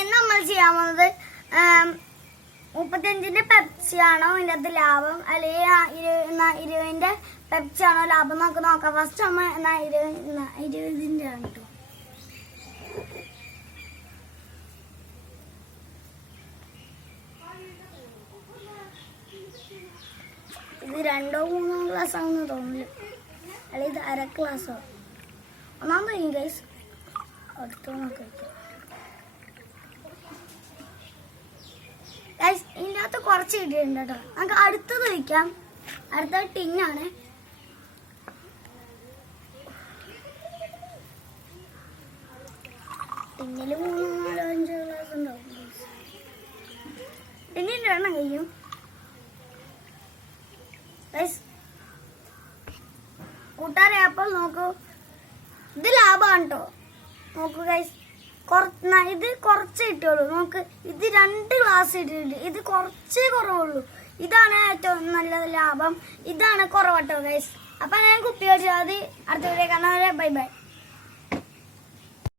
ഇന്ന് നമ്മൾ ചെയ്യാൻ പോകുന്നത് 35ന്റെ പെപ്സി ആണോ ഇതിന്റെ ലാഭം അല്ലെങ്കിൽ 20ന്റെ പെപ്സി ആണോ ലാഭം നമുക്ക് നോക്കാം. ഫസ്റ്റ് നമ്മൾ 20ന്റെ ആണ് കേട്ടോ. ഇത് 2 or 3 ഗ്ലാസ് ആണെന്ന് തോന്നില്ല, അല്ലെങ്കിൽ ഇത് 1/2 ഗ്ലാസ്സോ. ഒന്നാമത് ഗൈസ് അടുത്ത് നോക്കാം. ഇതിൻ്റെ അകത്ത് കുറച്ച് കിട്ടിയിട്ടുണ്ട് കേട്ടോ. നമുക്ക് അടുത്തത് വയ്ക്കാം. അടുത്ത ടിന്നാണ്. ടിന്നിൽ 3, 4, 5 ഗ്ലാസ് ഉണ്ടാവും. ടിന്നിൻ്റെ എണ്ണം കഴിയും. കൂട്ടാരെ അപ്പോൾ നോക്കൂ, ഇത് ലാഭമാണ് കേട്ടോ. നോക്കൂ ഗൈസ്, ഇത് കുറച്ച് കിട്ടുള്ളൂ. നോക്ക്, ഇത് 2 ഗ്ലാസ് ഇട്ടിട്ടുണ്ട്. ഇത് കുറച്ചേ കുറവുള്ളൂ. ഇതാണ് ഏറ്റവും നല്ല ലാഭം. ഇതാണ് കുറവട്ടോ ഗൈസ്. അപ്പൊ ഞാൻ കുപ്പി വെച്ചാൽ മതി. അടുത്ത വീഡിയോ കാണാൻ. Bye bye.